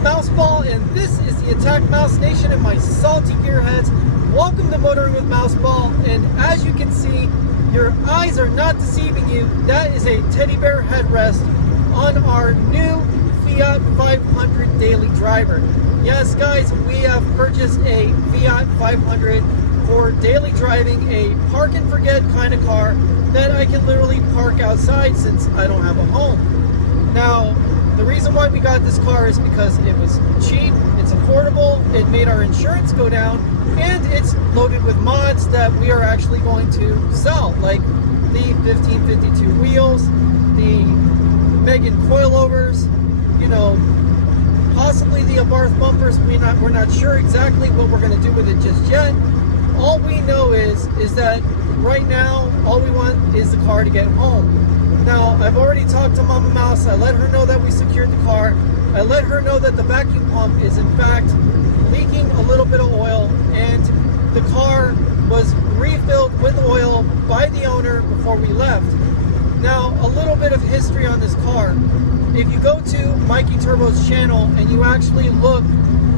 Mouseball, and this is the AttackMouse Nation and my salty gearheads. Welcome to Motoring with Mouseball, and as you can see, your eyes are not deceiving you. That is a teddy bear headrest on our new Fiat 500 daily driver. Yes, guys, we have purchased a Fiat 500 for daily driving, a park and forget kind of car that I can literally park outside since I don't have a home. Now, the reason why we got this car is because it was cheap, it's affordable, it made our insurance go down, and it's loaded with mods that we are actually going to sell, like the 1552 wheels, the Megan coilovers, you know, possibly the Abarth bumpers. We're not sure exactly what we're going to do with it just yet. All we know is that right now, all we want is the car to get home. Now, I've already talked to Mama Mouse. I let her know that we secured the car. I let her know that the vacuum pump is in fact leaking a little bit of oil, and the car was refilled with oil by the owner before we left. Now, a little bit of history on this car. If you go to Mikey Turbo's channel and you actually look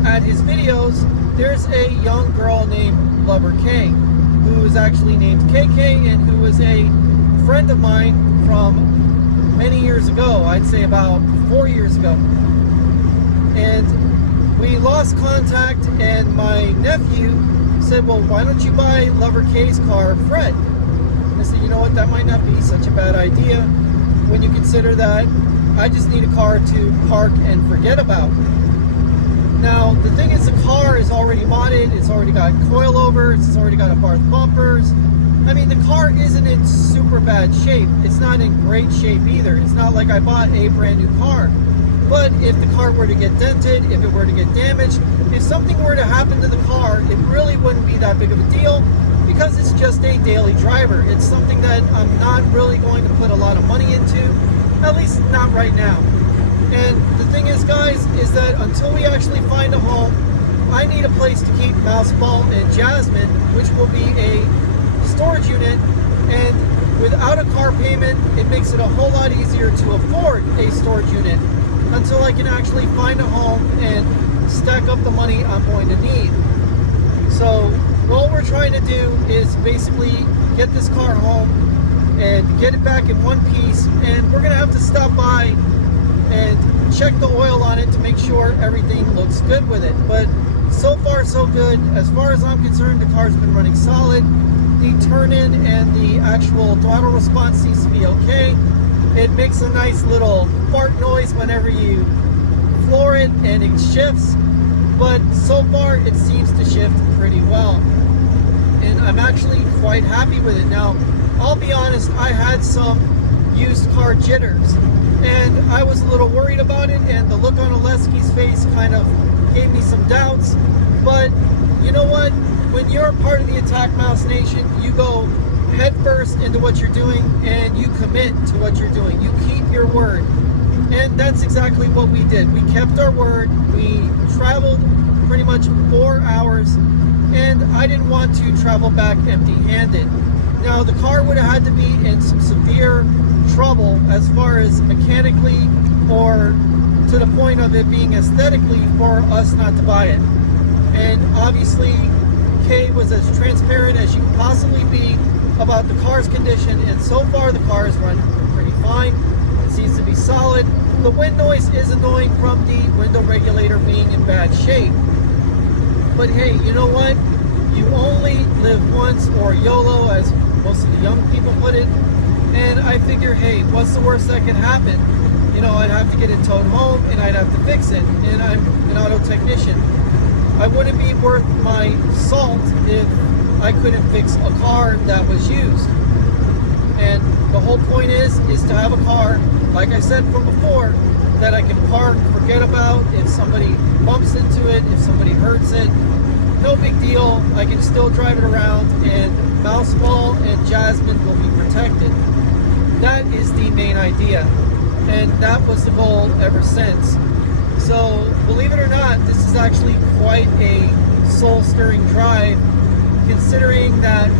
at his videos, there's a young girl named Lover K, who is actually named KK and who was a friend of mine from many years ago. I'd say about 4 years ago. And we lost contact, and my nephew said, well, why don't you buy Lover K's car, Fred? And I said, you know what, that might not be such a bad idea when you consider that I just need a car to park and forget about. Now, the thing is, the car is already modded, it's already got coilovers, it's already got Abarth bumpers. I mean, the car isn't in super bad shape. It's not in great shape either. It's not like I bought a brand new car. But if the car were to get dented, if it were to get damaged, if something were to happen to the car, it really wouldn't be that big of a deal because it's just a daily driver. It's something that I'm not really going to put a lot of money into, at least not right now. And the thing is, guys, is that until we actually find a home, I need a place to keep Mouseball and Jasmine, which will be a storage unit, and without a car payment, it makes it a whole lot easier to afford a storage unit until I can actually find a home and stack up the money I'm going to need. So what we're trying to do is basically get this car home and get it back in one piece, and we're gonna have to stop by and check the oil on it to make sure everything looks good with it. But so far so good. As far as I'm concerned, the car's been running solid. The turn-in and the actual throttle response seems to be okay. It makes a nice little fart noise whenever you floor it and it shifts, but so far it seems to shift pretty well. And I'm actually quite happy with it. Now, I'll be honest, I had some used car jitters, and I was a little worried about it, and the look on Oleski's face kind of gave me some doubts, but you know what? When you're part of the AttackMouse Nation, you go head first into what you're doing and you commit to what you're doing. You keep your word. And that's exactly what we did. We kept our word. We traveled pretty much 4 hours, and I didn't want to travel back empty-handed. Now, the car would have had to be in some severe trouble as far as mechanically or to the point of it being aesthetically for us not to buy it. And obviously, Kay was as transparent as she could possibly be about the car's condition, and so far the car is running pretty fine. It seems to be solid. The wind noise is annoying from the window regulator being in bad shape. But hey, you know what? You only live once, or YOLO as most of the young people put it. And I figure, hey, what's the worst that could happen? You know, I'd have to get it towed home and I'd have to fix it. And I'm an auto technician. I wouldn't be worth my salt if I couldn't fix a car that was used. And the whole point is to have a car, like I said from before, that I can park, forget about. If somebody bumps into it, if somebody hurts it, no big deal. I can still drive it around, and Mouseball and Jasmine will be protected. That is the main idea, and that was the goal ever since. So, believe it or not, this is actually quite a soul-stirring drive, considering that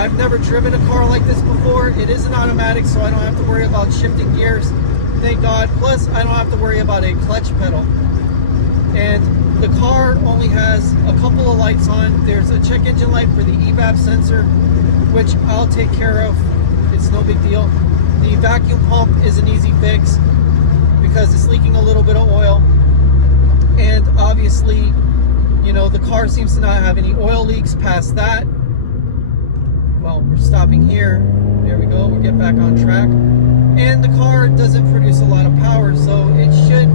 I've never driven a car like this before. It is an automatic, so I don't have to worry about shifting gears. thank God. Plus, I don't have to worry about a clutch pedal. And the car only has a couple of lights on. There's a check engine light for the evap sensor, which I'll take care of. It's no big deal. The vacuum pump is an easy fix because it's leaking a little bit of oil. And obviously, you know, the car seems to not have any oil leaks past that. Well, we're stopping here. There we go. We'll get back on track. And the car doesn't produce a lot of power, so it should,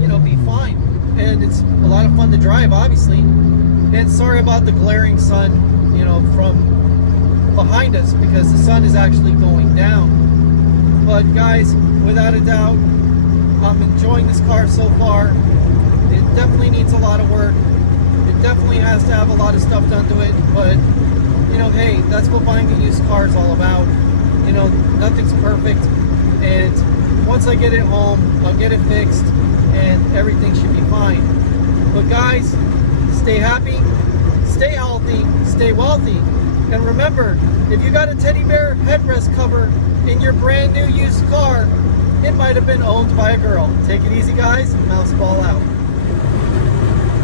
you know, be fine. And it's a lot of fun to drive, obviously. And sorry about the glaring sun, you know, from behind us, because the sun is actually going down. But guys, without a doubt, I'm enjoying this car so far. It definitely needs a lot of work. It definitely has to have a lot of stuff done to it, but you know, hey, that's what buying a used car is all about. You know, nothing's perfect, and once I get it home, I'll get it fixed, and everything should be fine. But guys, stay happy, stay healthy, stay wealthy, and remember, if you got a teddy bear headrest cover in your brand new used car, it might have been owned by a girl. Take it easy, guys. Mouseball out.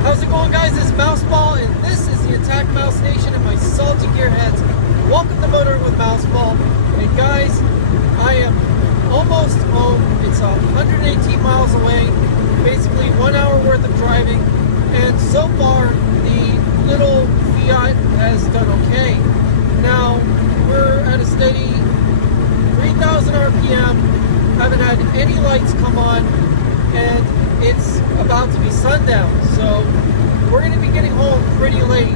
How's it going, guys? It's Mouseball, and this is the AttackMouse Nation and my salty gearheads. Welcome to Motoring with Mouseball. And guys, I am almost home. It's 118 miles away, basically 1 hour worth of driving. And so far, the little Fiat has done okay. Now, we're at a steady 3,000 RPM. Haven't had any lights come on, and it's about to be sundown, so we're going to be getting home pretty late.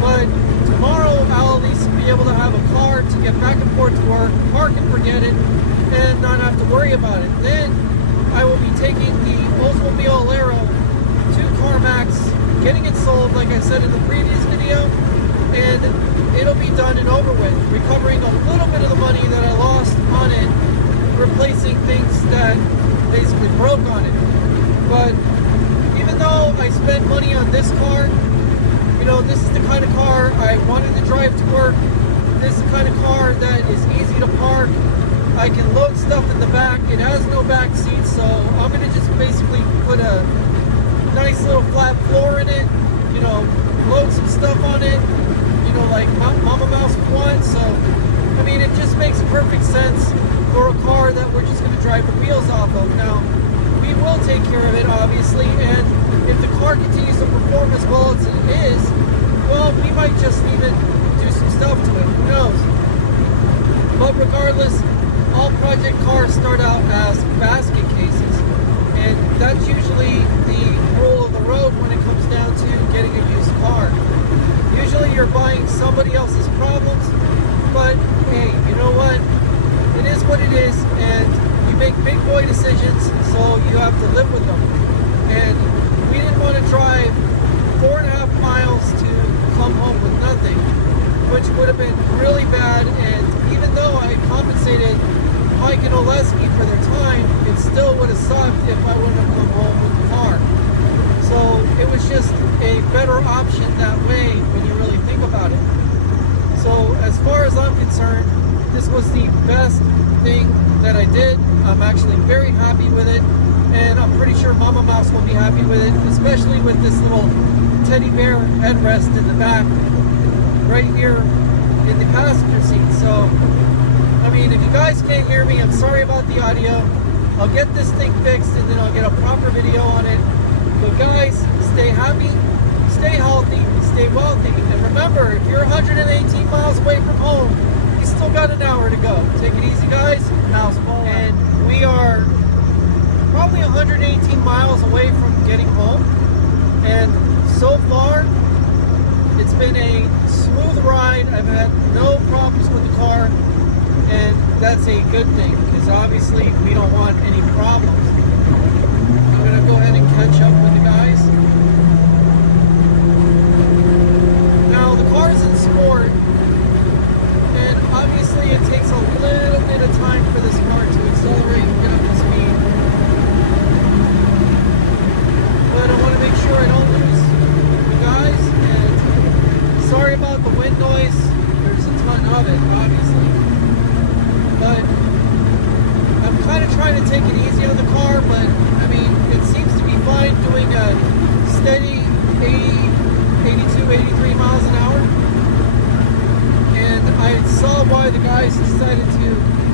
But tomorrow I'll at least be able to have a car to get back and forth to work, park and forget it, and not have to worry about it. Then I will be taking the Mouseball Alero to CarMax, getting it sold like I said in the previous video, and it'll be done and over with, recovering a little bit of the money that I lost on it, replacing things that basically broke on it. But even though I spent money on this car, you know, this is the kind of car I wanted to drive to work. This is the kind of car that is easy to park. I can load stuff in the back. It has no back seat, so I'm going to just basically put a nice little flat floor in it, you know, load some stuff on it, you know, like Mama Mouse would want. So, I mean, it just makes perfect sense for a car that we're just going to drive the wheels off of. Now, we will take care of it, obviously, and if the car continues to perform as well as it is, well, we might just even do some stuff to it, who knows. But regardless, all project cars start out as basket cases, and that's usually the rule of the road when it comes down to getting a used car. Usually you're buying somebody else's problems, but hey, you know what? It is what it is, and you make big boy decisions, so you have to live with them. And we didn't want to drive 4.5 miles to come home with nothing, which would have been really bad. And even though I compensated Mike and Oleski for their time, it still would have sucked if I wouldn't have come home with the car. So it was just a better option that way when you really think about it. So as far as I'm concerned, this was the best thing that I did. I'm actually very happy with it, and I'm pretty sure Mama Mouse will be happy with it, especially with this little teddy bear headrest in the back, right here in the passenger seat. So, I mean, if you guys can't hear me, I'm sorry about the audio. I'll get this thing fixed, and then I'll get a proper video on it. But guys, stay happy, stay healthy, stay wealthy, and remember, if you're 118 miles away from home, you still got an hour to go. Take it easy, guys. Mouseball. And we are probably 118 miles away from getting home. And so far, it's been a smooth ride. I've had no problems with the car. And that's a good thing, because obviously we don't want any problems. I'm going to go ahead and catch up with the guys. Now, the car's in sport. Obviously, it takes a little bit of time for this car to accelerate and get up to speed. But I want to make sure I don't lose you guys. And sorry about the wind noise. There's a ton of it, obviously. But I'm kind of trying to take it easy 82, 83 miles an hour. And I saw why the guys decided to